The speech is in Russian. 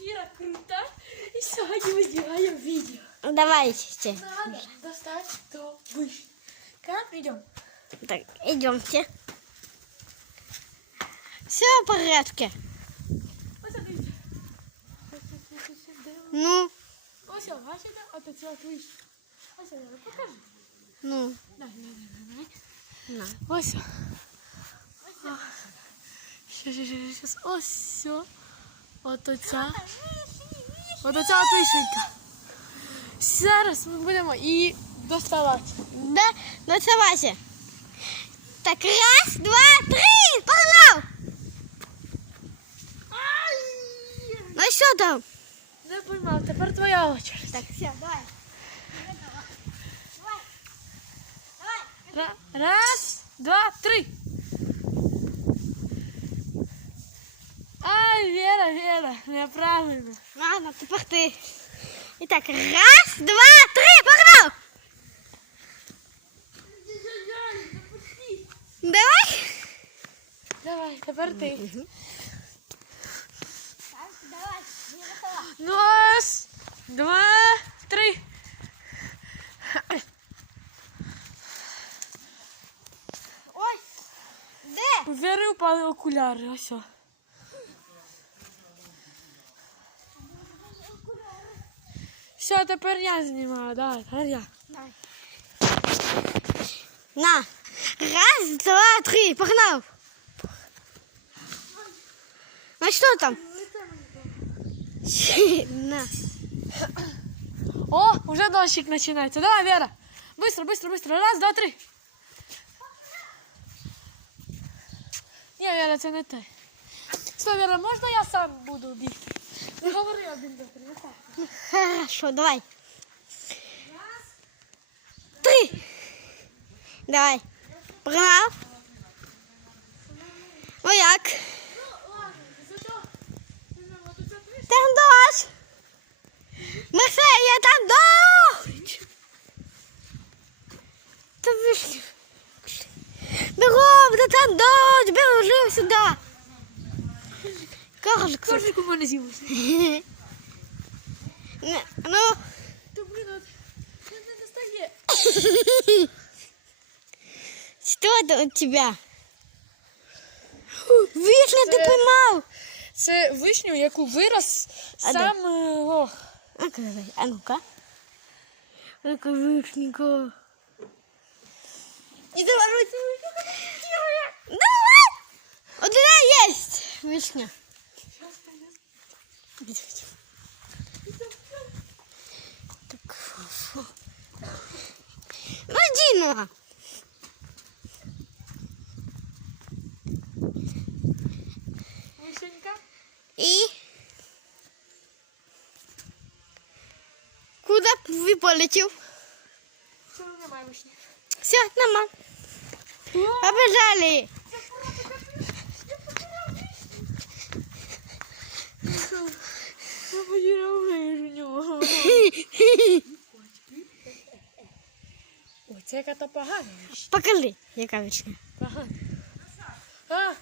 Віра крута. І сьогодні ми знімаємо відео. Давай ще. Надо достать до вышки. Как идем? Так, идемте. Все в порядке. Посмотрите. Ну, Ось, бачите, от цього вийшло. Ось, давай, покажи. ну, Дай, дай, дай, дай. на. Ось. Щас, щас, щас, щас. Ось все. От оця. От оця от вишенька. Зараз ми будемо її доставати. Да, ну. Так, раз, два, три, погнал! Ну що там? Не поймав, тепер твоя очередь. Так, все, давай. Ра- Раз, два, три. Ай, Вера, Вера, неправильно. Ладно, тепер ти. І так, раз, два, три, погнал! Давай. Давай, тепер ти. Давай, Раз, два, три. Ой, де? У Віри упали окуляри, ось. Все, тепер я знімаю, давай, тепер я. На. Раз, два, три, погнал. Ну что там? На. О, уже дощик починається. Давай, Вера. Быстро, быстро, быстро. Раз, два, три. Ні, Вера, це не те. Стой, Вера, можна я сам буду бігти? Хорошо, давай. Три. Давай. Погнал. Ну як? Там дощ. Марсея, там Коржик. Коржик у мене з'явився. Ну, Та, блін, от... Це не достає. что это у тебя? Вишня, ты Це- поймал. Це вишню, яку вирос А сам е, лох. А, давай, а ну-ка. Какая вишенька. І давай. Давай! Вот да, есть вишня. Так, иди, ну. Вишенька. И? Куда вы полетел? Що немає вишні? Все, нормально. Побежали. Я потерял вишню. Ой, це яка то погана. Покажи, яка вишня. Погана.